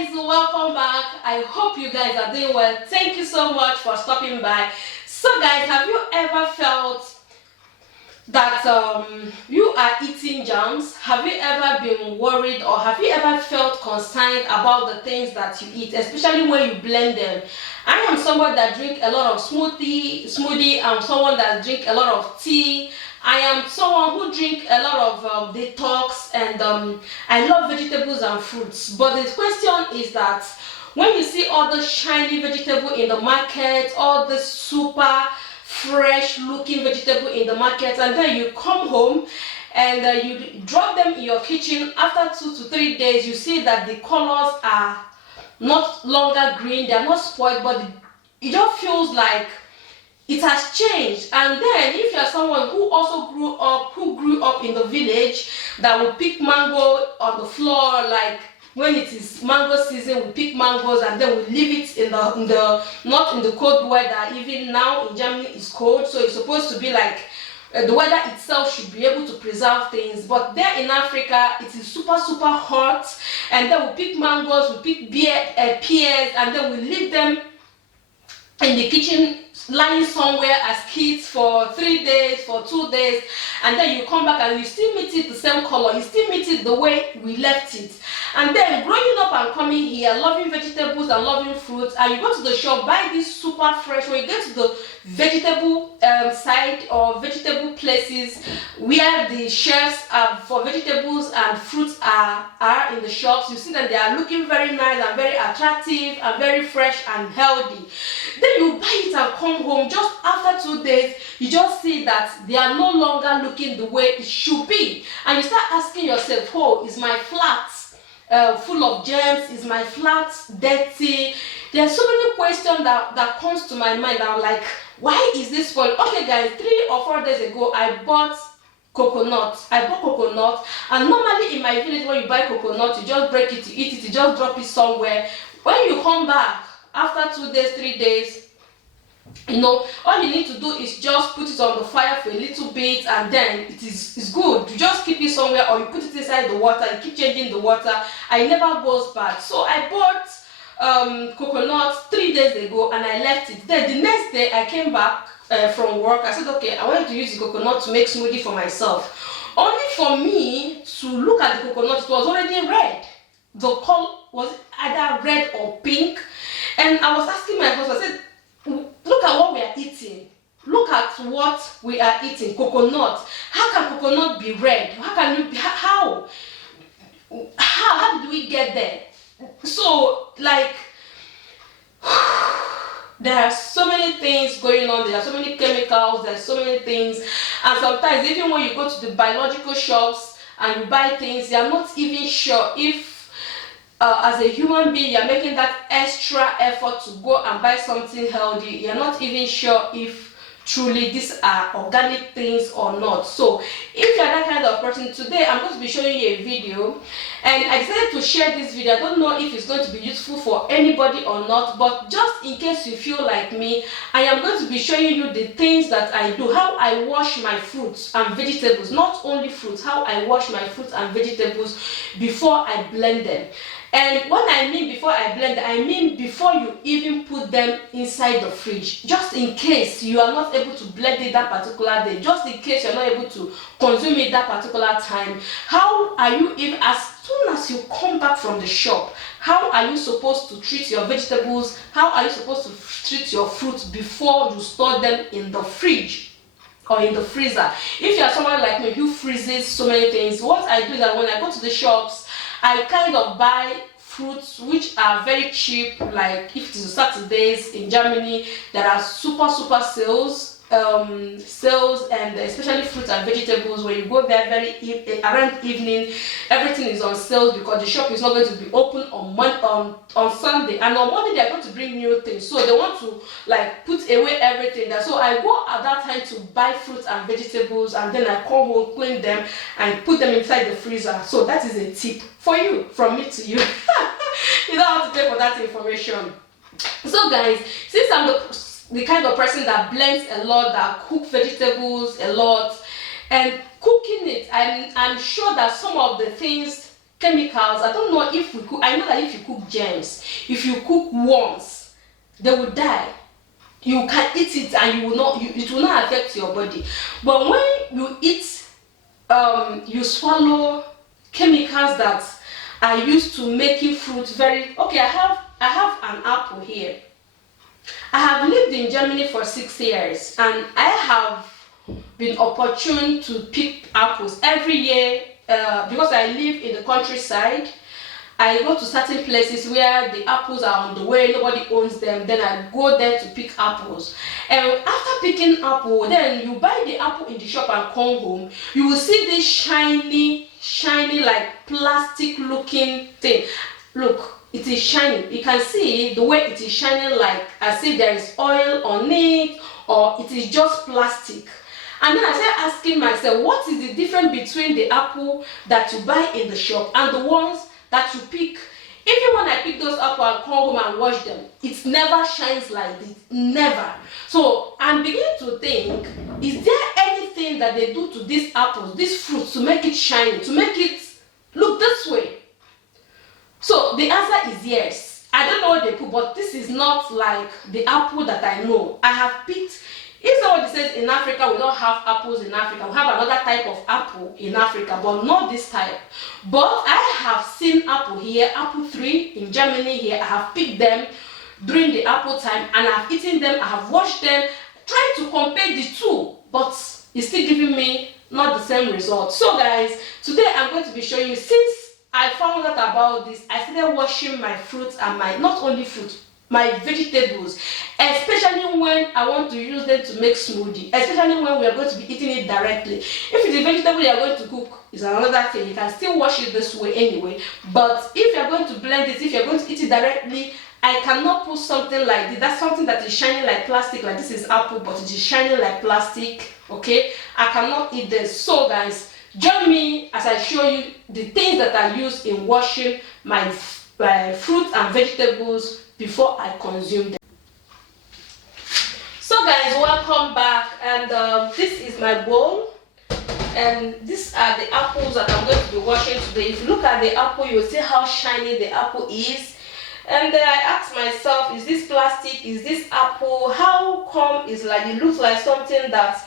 guys, welcome back. I hope you guys are doing well. Thank you so much for stopping by. So guys, have you ever felt that you are eating germs? Have you ever been worried, or have you ever felt concerned about the things that you eat, especially when you blend them? I am someone that drink a lot of smoothie. I'm someone that drink a lot of tea. I am someone who drink a lot of detox, and I love vegetables and fruits. But the question is that when you see all the shiny vegetable in the market, all the super fresh looking vegetable in the market, and then you come home and you drop them in your kitchen, after 2 to 3 days you see that the colors are not longer green, they are not spoiled, but it just feels like it has changed. And then if you are someone who also grew up in the village, that will pick mango on the floor, like when it is mango season, we pick mangoes and then we leave it in the not in the cold weather. Even now in Germany it's cold, so it's supposed to be like the weather itself should be able to preserve things. But there in Africa it is super hot, and then we pick mangoes, we pick pears, and then we leave them in the kitchen lying somewhere as kids for 3 days, for 2 days, and then you come back and you still meet it the same color, you still meet it the way we left it. And then growing up and coming here, loving vegetables and loving fruits, and you go to the shop, buy this super fresh. When you get to the vegetable side or vegetable places where the shelves for vegetables and fruits are in the shops, you see that they are looking very nice and very attractive and very fresh and healthy. Then you buy it and come home, just after 2 days you just see that they are no longer looking the way it should be, and you start asking yourself, oh, is my flat full of germs? Is my flat dirty? There are so many questions that comes to my mind. I'm like, why is this for? Okay guys, 3 or 4 days ago I bought coconut, and normally in my village when you buy coconut, you just break it, you eat it, you just drop it somewhere. When you come back after 2 days, 3 days, you know, all you need to do is just put it on the fire for a little bit, and then it's good. You just keep it somewhere, or you put it inside the water and keep changing the water, and it never goes bad. So I bought coconut 3 days ago and I left it. Then the next day I came back from work. I said, okay, I wanted to use the coconut to make smoothie for myself. Only for me to look at the coconut, it was already red. The color was either red or pink, and I was asking my husband, I said, look at what we are eating. Look at what we are eating. Coconut. How can coconut be red? How can you? How did we get there? So like, there are so many things going on. There are so many chemicals. There are so many things, and sometimes even when you go to the biological shops and you buy things, you are not even sure if as a human being, you're making that extra effort to go and buy something healthy. You're not even sure if truly these are organic things or not. So if you're that kind of person, today I'm going to be showing you a video, and I decided to share this video. I don't know if it's going to be useful for anybody or not, but just in case you feel like me, I am going to be showing you the things that I do, how I wash my fruits and vegetables, not only fruits, how I wash my fruits and vegetables before I blend them. And when I mean before I blend, I mean before you even put them inside the fridge. Just in case you are not able to blend it that particular day, just in case you're not able to consume it that particular time, how are you, even as soon as you come back from the shop, how are you supposed to treat your vegetables? How are you supposed to treat your fruits before you store them in the fridge or in the freezer? If you are someone like me who freezes so many things, what I do is that when I go to the shops, I kind of buy fruits which are very cheap. Like if it is Saturdays in Germany, there are super sales, and especially fruits and vegetables. When you go there around evening, everything is on sale because the shop is not going to be open on Sunday, and on Monday they are going to bring new things, so they want to like put away everything there. So I go at that time to buy fruits and vegetables, and then I come home, clean them, and put them inside the freezer. So that is a tip for you, from me to you. You don't have to pay for that information. So guys, since I'm the kind of person that blends a lot, that cook vegetables a lot, and cooking it, I'm sure that some of the things chemicals. I don't know if we cook. I know that if you cook germs, if you cook worms, they will die. You can eat it and you will not. It will not affect your body. But when you eat, you swallow chemicals that are used to making fruit very. Okay, I have an apple here. I have lived in Germany for 6 years, and I have been opportune to pick apples every year because I live in the countryside. I go to certain places where the apples are on the way, nobody owns them, then I go there to pick apples. And after picking apple, then you buy the apple in the shop and come home, you will see this shiny like plastic looking thing. Look, it is shiny. You can see the way it is shining, like as if there is oil on it, or it is just plastic. And then I started asking myself, what is the difference between the apple that you buy in the shop and the ones that you pick? Even when I pick those apples and come home and wash them, it never shines like this. Never. So I'm beginning to think, is there anything that they do to these apples, these fruits, to make it shiny, to make it look this way? So the answer is yes. I don't know what they put, but this is not like the apple that I know. I have picked. If somebody says in Africa we don't have apples in Africa, we have another type of apple in Africa, but not this type. But I have seen apple here, apple tree in Germany here. I have picked them during the apple time and I have eaten them, I have washed them, trying to compare the two, but it's still giving me not the same result. So guys, today I'm going to be showing you, since I found out about this, I started washing my fruits and not only fruit, my vegetables, especially when I want to use them to make smoothie, especially when we are going to be eating it directly. If it's a vegetable you are going to cook, it's another thing. You can still wash it this way anyway. But if you are going to blend it, if you are going to eat it directly, I cannot put something like this. That's something that is shining like plastic, like this is apple, but it is shining like plastic. Okay, I cannot eat this. So guys, join me as I show you the things that I use in washing my fruits and vegetables before I consume them. So guys, welcome back, and this is my bowl, and these are the apples that I'm going to be washing today. If you look at the apple, you will see how shiny the apple is. And then I asked myself, is this plastic, is this apple, how come it's like, it looks like something that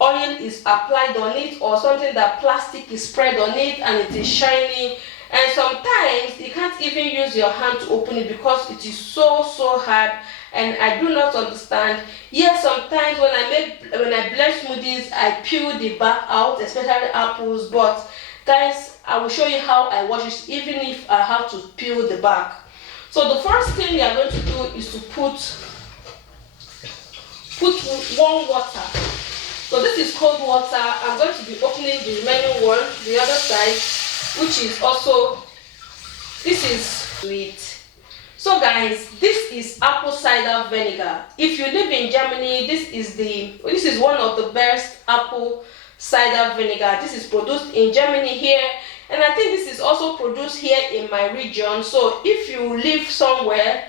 oil is applied on it, or something that plastic is spread on it and it is shiny. And sometimes you can't even use your hand to open it because it is so hard, and I do not understand. Yes, sometimes when I blend smoothies, I peel the back out, especially apples. But guys, I will show you how I wash it, even if I have to peel the back. So the first thing you are going to do is to put warm water. So this is cold water. I'm going to be opening the remaining one, the other side, which is also, this is sweet. So guys, this is apple cider vinegar. If you live in Germany, this is one of the best apple cider vinegar. This is produced in Germany here, and I think this is also produced here in my region. So if you live somewhere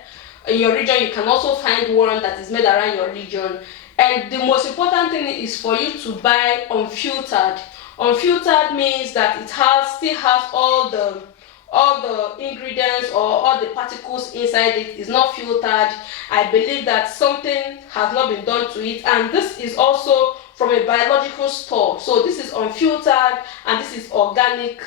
in your region, you can also find one that is made around your region. And the most important thing is for you to buy unfiltered. Unfiltered means that it still has all the ingredients or all the particles inside it. Is not filtered. I believe that something has not been done to it, and this is also from a biological store. So this is unfiltered, and this is organic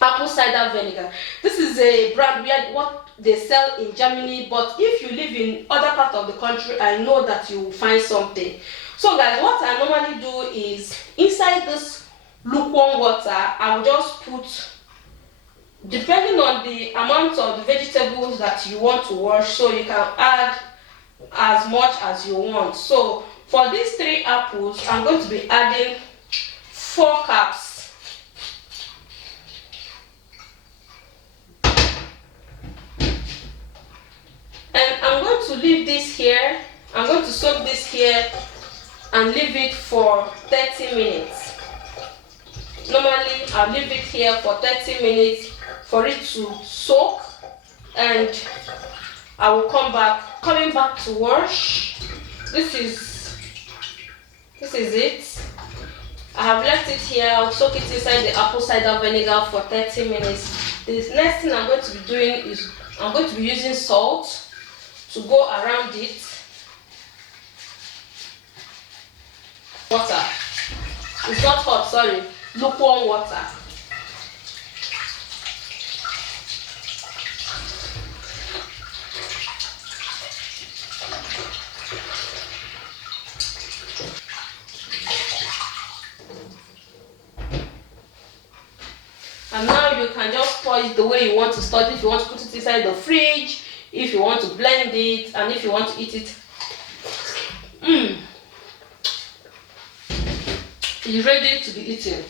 apple cider vinegar. This is a brand what they sell in Germany, but if you live in other parts of the country, I know that you will find something. So guys, what I normally do is, inside this lukewarm water, I will just put, depending on the amount of the vegetables that you want to wash, so you can add as much as you want. So for these 3 apples, I'm going to be adding 4 cups. And I'm going to leave this here. I'm going to soak this here and leave it for 30 minutes. Normally, I'll leave it here for 30 minutes for it to soak, and I will coming back to wash. This is it. I have left it here. I'll soak it inside the apple cider vinegar for 30 minutes. The next thing I'm going to be doing is I'm going to be using salt to go around it. Water. It's not hot, sorry. Lukewarm water. And now you can just store it the way you want to store it. If you want to put it inside the fridge, if you want to blend it, and if you want to eat it. It's ready to be eaten.